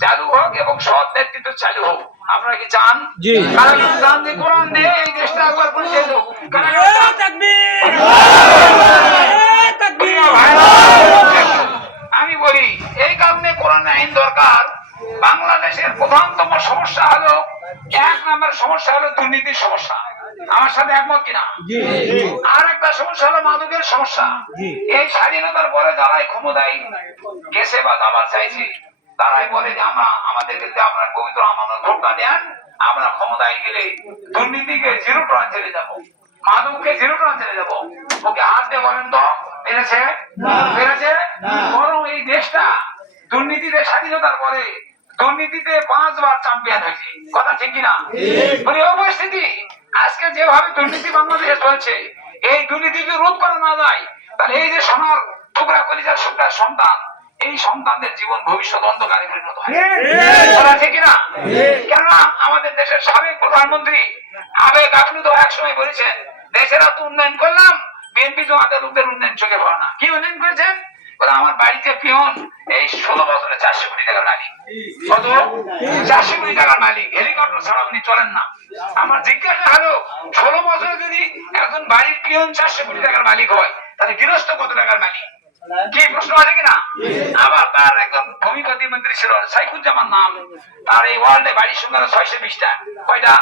চালু হোক এবং সৎ নেতৃত্ব চালু হোক। আপনারা কি চান? কারা কি চান? যে কোরআন নেই এই দেশটা একবার পরিচয় হোক। কারা কি চান? আমি বলি এই কারণে কোরআন আইন দরকার। বাংলাদেশের প্রধানতম সমস্যা হলো এক নম্বর সমস্যা হলো দুর্নীতির সমস্যা। আমার সাথে একমত কিনা? আর একটা সমস্যা হলো মাদকের সমস্যা। এই স্বাধীনতার পরে যারাই ক্ষমতায় গেছে বা যাবার চাইছে তারাই বলে যে আমরা আমাদেরকে যে আপনার পবিত্র আমানত ভোটটা দেন আমরা ক্ষমতায় গেলে দুর্নীতিকে জিরো চলে যাব মাদককে জিরো চলে যাব ওকে হাত দিয়ে বলেন তো পেরেছে? পেরেছে? বরং এই দেশটা দুর্নীতিতে স্বাধীনতার পরে দুর্নীতিতে পাঁচবার চ্যাম্পিয়ন হয়েছে। কথা ঠিক কিনা? উপস্থিতি আজকে যেভাবে দুর্নীতি বাংলাদেশে চলছে এই দুর্নীতি যদি রোধ করা না যায় তাহলে এই যে সোনার টুকরা কলিজার শুকরা সন্তান এই সন্তানদের জীবন ভবিষ্যৎ অন্ধকারে পরিণত হয়। ঠিক কিনা? কেননা আমাদের দেশের সাবেক প্রধানমন্ত্রী আবেগ আপ্লুত এক সময় বলেছেন দেশের এত উন্নয়ন করলাম বিএনপি জমাতের লোকদের উন্নয়ন চোখে পড়ে না। কি উন্নয়ন করেছেন? আমার বাড়িতে পিয়ন এই ষোলো বছরে চারশো কোটি টাকার মালিক। কত? চারশো কোটি টাকার মালিক। হেলিকপ্টার ছাড়া উনি চলেন না। আমার জিজ্ঞাসা হলো ষোলো বছরে যদি একজন বাড়ির পিয়ন চারশো কোটি টাকার মালিক হয় তাহলে গৃহস্থ কত টাকার মালিক? কি প্রশ্ন আছে কিনা? আবার তার একজন ভূমিপতি মন্ত্রী ছিল, সাইফুজ্জামান নাম। তার এই ওয়ার্ল্ডে বাড়ির সংখ্যা ছয়শো বিশটা। কয়টা?